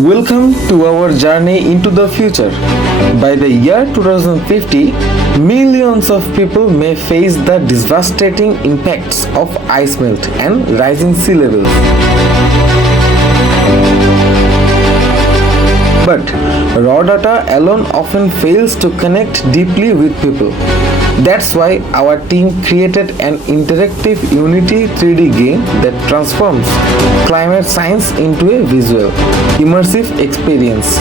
Welcome to our journey into the future. By the year 2050, millions of people may face the devastating impacts of ice melt and rising sea levels. But raw data alone often fails to connect deeply with people. That's why our team created an interactive Unity 3D game that transforms climate science into a visual, immersive experience.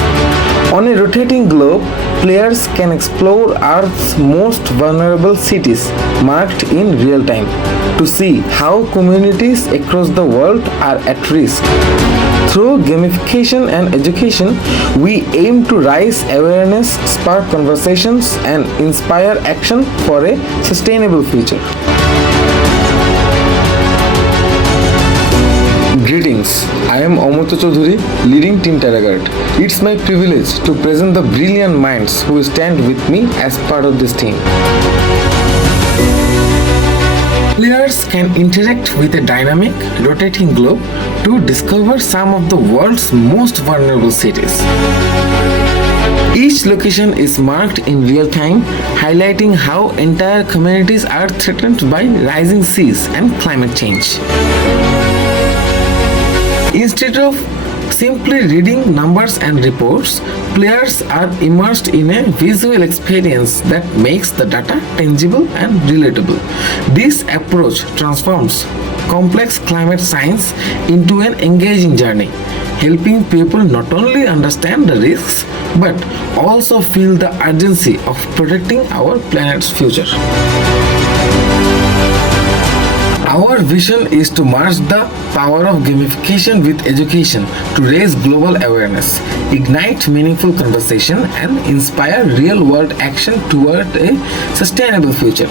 On a rotating globe, players can explore Earth's most vulnerable cities marked in real time to see how communities across the world are at risk. Through gamification and education, we aim to raise awareness, spark conversations, and inspire action for a sustainable future. Greetings, I am Amartya Chaudhary, leading Team TerraGuard. It's my privilege to present the brilliant minds who stand with me as part of this team. Players can interact with a dynamic, rotating globe to discover some of the world's most vulnerable cities. Each location is marked in real time, highlighting how entire communities are threatened by rising seas and climate change. Instead of simply reading numbers and reports, players are immersed in a visual experience that makes the data tangible and relatable. This approach transforms complex climate science into an engaging journey, helping people not only understand the risks but also feel the urgency of protecting our planet's future. Our vision is to merge the power of gamification with education to raise global awareness, ignite meaningful conversation, and inspire real-world action toward a sustainable future.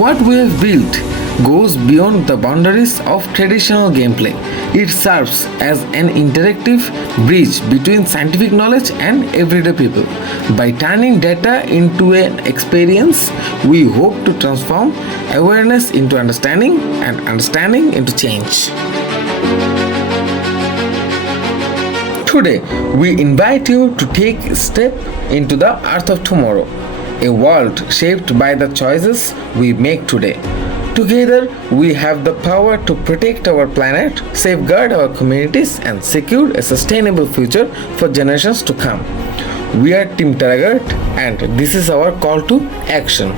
What we have built goes beyond the boundaries of traditional gameplay. It serves as an interactive bridge between scientific knowledge and everyday people. By turning data into an experience, we hope to transform awareness into understanding and understanding into change. Today, we invite you to take a step into the earth of tomorrow, a world shaped by the choices we make today. Together, we have the power to protect our planet, safeguard our communities, and secure a sustainable future for generations to come. We are Team TerraGuard, and this is our call to action.